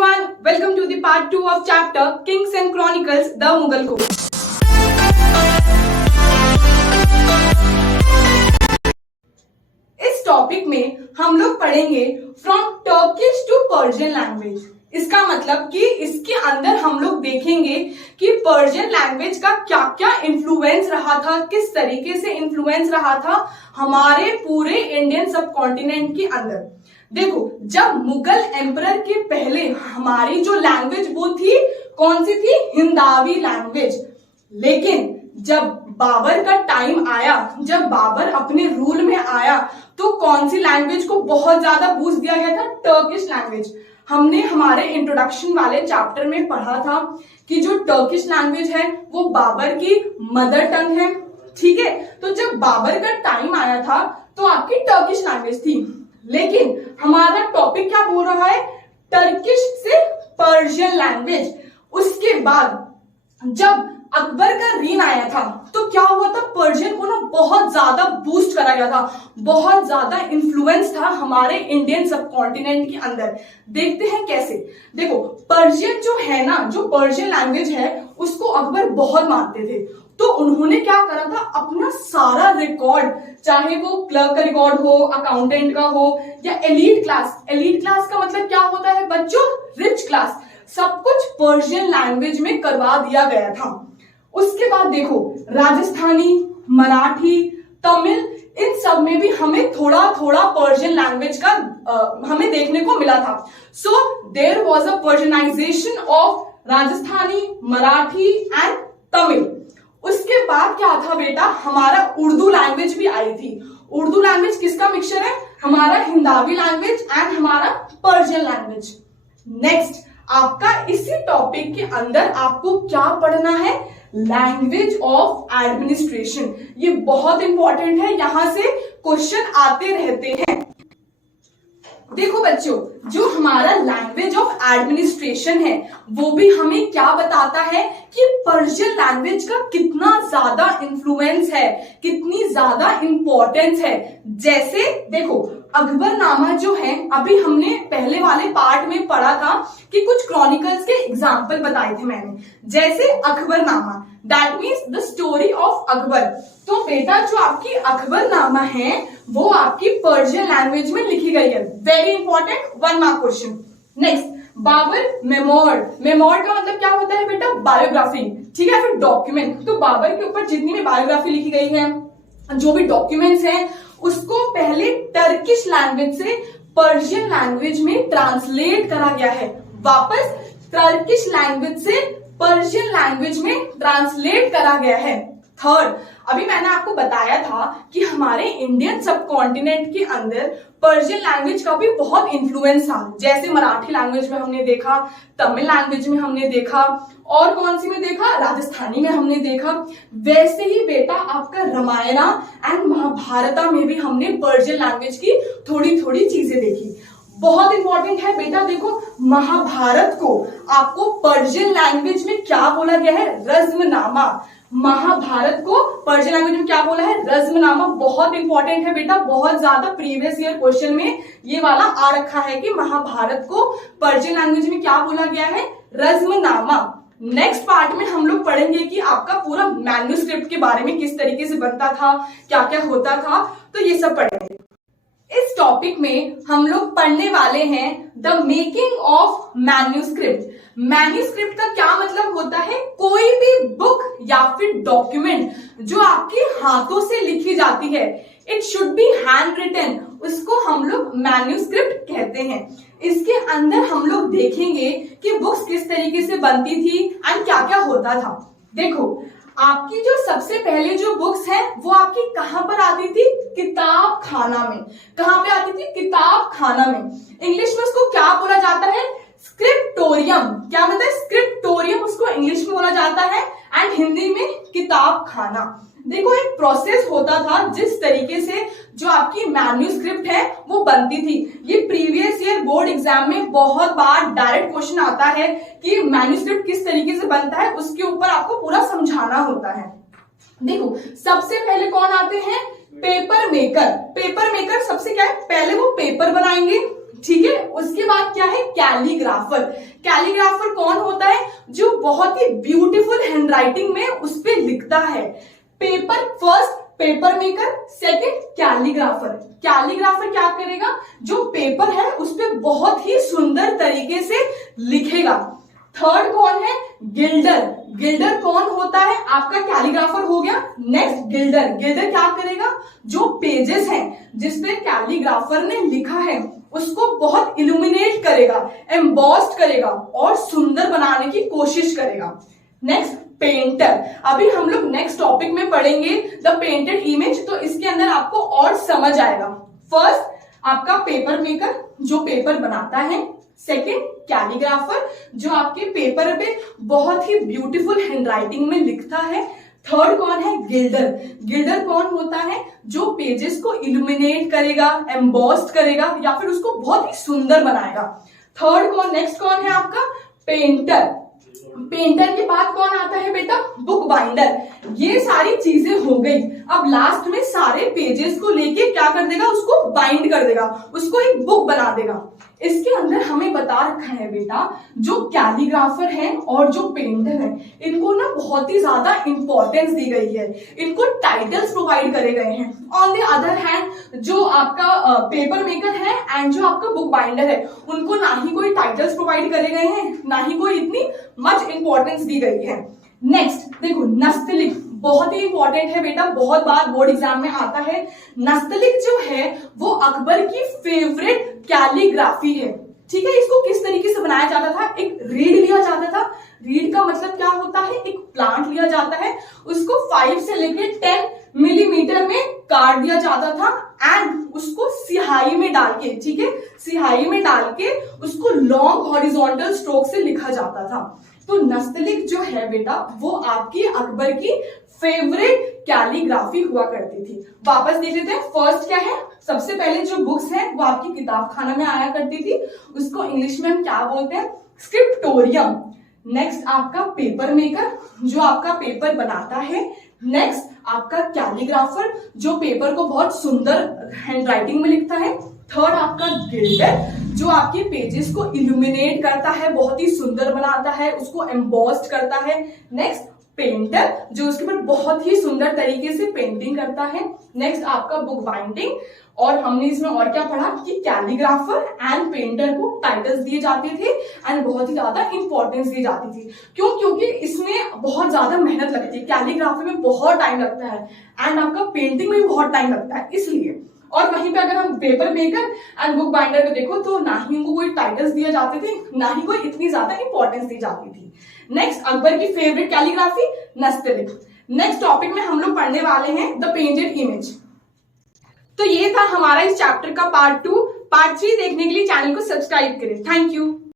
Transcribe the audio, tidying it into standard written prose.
everyone, welcome to the part 2 of chapter Kings and Chronicles, The Mughal Court. इस topic में हम लोग पढ़ेंगे from Turkish to Persian language. इसका मतलब कि इसके अंदर हम लोग देखेंगे कि पर्शियन लैंग्वेज का क्या क्या इन्फ्लुएंस रहा था, किस तरीके से इन्फ्लुएंस रहा था हमारे पूरे इंडियन सब कॉन्टिनेंट के अंदर। देखो, जब मुगल एम्परर के पहले हमारी जो लैंग्वेज वो थी, कौन सी थी? हिंदावी लैंग्वेज। लेकिन जब बाबर का टाइम आया, जब बाबर अपने रूल में आया, तो कौन सी लैंग्वेज को बहुत ज्यादा बूस्ट दिया गया था? Turkish language. हमने हमारे इंट्रोडक्शन वाले चैप्टर में पढ़ा था कि जो टर्किश लैंग्वेज है वो बाबर की मदर टंग है, ठीक है। तो जब बाबर का टाइम आया था तो आपकी टर्किश लैंग्वेज थी। लेकिन हमारा टॉपिक क्या बोल रहा है? टर्किश से पर्शियन लैंग्वेज। उसके बाद जब अकबर का रीन आया था तो क्या हुआ था? पर्शियन को ना बहुत ज्यादा बूस्ट करा गया था, बहुत ज्यादा इन्फ्लुएंस था हमारे इंडियन सब कॉन्टिनेंट के अंदर। देखते हैं कैसे। देखो, पर्शियन जो है ना, जो पर्शियन लैंग्वेज है उसको अकबर बहुत मानते थे। तो उन्होंने क्या करा था? अपना सारा रिकॉर्ड, चाहे वो क्लर्क का रिकॉर्ड हो, अकाउंटेंट का हो या एलीट क्लास। एलीट क्लास का मतलब क्या होता है बच्चों? Rich class. सब कुछ पर्शियन लैंग्वेज में करवा दिया गया था। उसके बाद देखो, राजस्थानी, मराठी, तमिल, इन सब में भी हमें थोड़ा थोड़ा पर्शियन लैंग्वेज का हमें देखने को मिला था। So there was a Persianization of Rajasthani, Marathi and Tamil. उसके बाद क्या था बेटा? हमारा उर्दू लैंग्वेज भी आई थी। उर्दू लैंग्वेज किसका मिक्सचर है? हमारा हिंदावी लैंग्वेज एंड हमारा पर्शियन लैंग्वेज। नेक्स्ट, आपका इसी टॉपिक के अंदर आपको क्या पढ़ना है? Language of administration. ये बहुत इंपॉर्टेंट है, यहां से क्वेश्चन आते रहते हैं। देखो बच्चों, जो हमारा लैंग्वेज ऑफ एडमिनिस्ट्रेशन है वो भी हमें क्या बताता है कि पर्शियन लैंग्वेज का कितना ज्यादा इन्फ्लुएंस है, कितनी ज्यादा इंपॉर्टेंस है। जैसे देखो, अकबरनामा जो है, अभी हमने पहले वाले पार्ट में पढ़ा था कि कुछ क्रॉनिकल्स के एग्जाम्पल बताए थे मैंने। जैसे Akbarnama, that means the story of Akbar. तो बेटा, जो आपकी अकबरनामा है वो आपकी पर्शियन लैंग्वेज में लिखी गई है। Very important 1 mark question. Next, Babar memoir. Memoir का मतलब क्या होता है बेटा? बायोग्राफी, ठीक है। फिर डॉक्यूमेंट, तो बाबर के ऊपर जितनी भी बायोग्राफी लिखी गई है, जो भी डॉक्यूमेंट्स हैं, उसको पहले टर्किश लैंग्वेज से पर्शियन लैंग्वेज में ट्रांसलेट करा गया है। वापस टर्किश लैंग्वेज से पर्शियन लैंग्वेज में ट्रांसलेट करा गया है। थर्ड, अभी मैंने आपको बताया था कि हमारे इंडियन सब कॉन्टिनेंट के अंदर पर्शियन लैंग्वेज का भी बहुत इन्फ्लुएंस था। जैसे मराठी लैंग्वेज में हमने देखा, तमिल लैंग्वेज में हमने देखा, और कौन सी में देखा? राजस्थानी में हमने देखा। वैसे ही बेटा आपका रामायणा एंड महाभारता में भी हमने पर्शियन लैंग्वेज की थोड़ी थोड़ी चीजें देखी। बहुत इंपॉर्टेंट है बेटा। देखो, महाभारत को आपको पर्शियन लैंग्वेज में क्या बोला गया है? रज्मनामा। महाभारत को पर्शियन लैंग्वेज में क्या बोला है? रज्मनामा। बहुत इंपॉर्टेंट है बेटा, बहुत ज्यादा प्रीवियस ईयर क्वेश्चन में ये वाला आ रखा है कि महाभारत को पर्शियन लैंग्वेज में क्या बोला गया है? रज्मनामा। नेक्स्ट पार्ट में हम लोग पढ़ेंगे कि आपका पूरा मैन्युस्क्रिप्ट के बारे में, किस तरीके से बनता था, क्या क्या होता था, तो ये सब पढ़ेंगे। इस टॉपिक में हम लोग पढ़ने वाले हैं the making of manuscript. Manuscript का क्या मतलब होता है? कोई भी बुक या फिर डॉक्यूमेंट जो आपके हाथों से लिखी जाती है, it should be handwritten, उसको हम लोग मैन्युस्क्रिप्ट कहते हैं। इसके अंदर हम लोग देखेंगे कि बुक्स किस तरीके से बनती थी एंड क्या क्या होता था। देखो, आपकी जो सबसे पहले जो बुक्स हैं वो आपकी कहां पर आती थी? किताब खाना में। कहां पे आती थी? किताब खाना में। इंग्लिश में उसको क्या बोला जाता है? स्क्रिप्टोरियम। क्या मतलब है? स्क्रिप्टोरियम उसको इंग्लिश में बोला जाता है, एंड हिंदी में किताब खाना। देखो, एक प्रोसेस होता था जिस तरीके से जो आपकी मैन्युस्क्रिप्ट है वो बनती थी। ये प्रीवियस ईयर बोर्ड एग्जाम में बहुत बार डायरेक्ट क्वेश्चन आता है कि मैन्युस्क्रिप्ट किस तरीके से बनता है, उसके ऊपर आपको पूरा समझाना होता है। देखो, सबसे पहले कौन आते हैं? Paper maker. पेपर मेकर सबसे क्या है? पहले वो पेपर बनाएंगे, ठीक है। उसके बाद क्या है, कैलीग्राफर। कैलीग्राफर कौन होता है, जो बहुत ही ब्यूटीफुल हैंडराइटिंग में उस पे लिखता है। Paper first paper maker, second calligrapher. Calligrapher क्या करेगा, जो पेपर है उस पे बहुत ही सुंदर तरीके से लिखेगा। थर्ड कौन है, गिल्डर। गिल्डर कौन होता है, आपका कैलीग्राफर हो गया। Next Gilder. गिल्डर क्या करेगा, जो पेजेस हैं जिसपे कैलीग्राफर ने लिखा है उसको बहुत इल्यूमिनेट करेगा, एम्बॉस्ड करेगा और सुंदर बनाने की कोशिश करेगा। Next painter. अभी हम लोग नेक्स्ट टॉपिक में पढ़ेंगे द पेंटेड इमेज, तो इसके अंदर आपको और समझ आएगा। फर्स्ट आपका पेपर मेकर, जो पेपर बनाता है। सेकंड कैलीग्राफर, जो आपके पेपर पे बहुत ही ब्यूटीफुल हैंडराइटिंग में लिखता है। थर्ड कौन है, गिल्डर। गिल्डर कौन होता है, जो पेजेस को इल्यूमिनेट करेगा, एम्बॉस्ड करेगा या फिर उसको बहुत ही सुंदर बनाएगा। थर्ड कौन, नेक्स्ट कौन है आपका, पेंटर। पेंटर के बाद कौन आता है बेटा, बुक बाइंडर। ये सारी चीजें हो गई। अब लास्ट में सारे पेजेस को लेके क्या कर देगा, उसको बाइंड कर देगा, उसको एक बुक बना देगा। इसके अंदर हमें बता रखा है बेटा, जो कैलीग्राफर है और जो पेंटर है इनको ना बहुत ही ज्यादा इंपॉर्टेंस दी गई है, इनको टाइटल्स प्रोवाइड करे गए हैं। ऑन द अदर हैंड जो आपका पेपर मेकर है एंड जो आपका बुक बाइंडर है उनको ना ही कोई टाइटल्स प्रोवाइड करे गए हैं, ना ही कोई इतनी मच इंपॉर्टेंस दी गई है। नेक्स्ट देखो, नस्तलिक बहुत ही इंपॉर्टेंट है बेटा, बहुत बार बोर्ड एग्जाम में आता है। नस्तलिक जो है वो अकबर की फेवरेट कैलीग्राफी है, ठीक है। इसको किस तरीके से बनाया जाता था, एक रीड लिया जाता था। रीड का मतलब क्या होता है, एक प्लांट लिया जाता है, उसको 5 से लेकर 10 मिलीमीटर में काट दिया जाता था एंड उसको सिहाई में डाल के, ठीक है, सिहाई में डाल के उसको लॉन्ग हॉरिजॉन्टल स्ट्रोक से लिखा जाता था। तो नस्तलिक जो है बेटा वो आपकी अकबर की फेवरेट कैलीग्राफी हुआ करती थी। वापस देख लेते हैं, फर्स्ट क्या है, सबसे पहले जो बुक्स है वो आपकी किताब खाना में आया करती थी, उसको इंग्लिश में हम क्या बोलते हैं, स्क्रिप्टोरियम। नेक्स्ट आपका पेपर मेकर, जो आपका पेपर बनाता है। नेक्स्ट आपका कैलीग्राफर, जो पेपर को बहुत सुंदर हैंडराइटिंग में लिखता है। थर्ड आपका गिल्डर, जो आपके पेजेस को इल्यूमिनेट करता है, बहुत ही सुंदर बनाता है, उसको एम्बॉस्ड करता है। नेक्स्ट पेंटर, जो उसके ऊपर बहुत ही सुंदर तरीके से पेंटिंग करता है। नेक्स्ट आपका बुक बाइंडिंग, और हमने इसमें और क्या पढ़ा कि कैलीग्राफर एंड पेंटर को टाइटल्स दिए जाते थे एंड बहुत ही ज्यादा इंपॉर्टेंस दी जाती थी। क्यों, क्योंकि इसमें बहुत ज्यादा मेहनत लगती है, कैलीग्राफी में बहुत टाइम लगता है एंड आपका पेंटिंग में भी बहुत टाइम लगता है, इसलिए। और वहीं पे अगर हम paper maker and book binder को देखो तो ना ही उनको कोई टाइटल्स दिए जाते थे, ना ही कोई इतनी ज्यादा इंपॉर्टेंस दी जाती थी। नेक्स्ट अकबर की favourite calligraphy, Nastaliq. Next topic में हम लोग पढ़ने वाले हैं द पेंटेड इमेज। तो ये था हमारा इस चैप्टर का पार्ट 2। पार्ट 3 देखने के लिए चैनल को सब्सक्राइब करें। Thank you.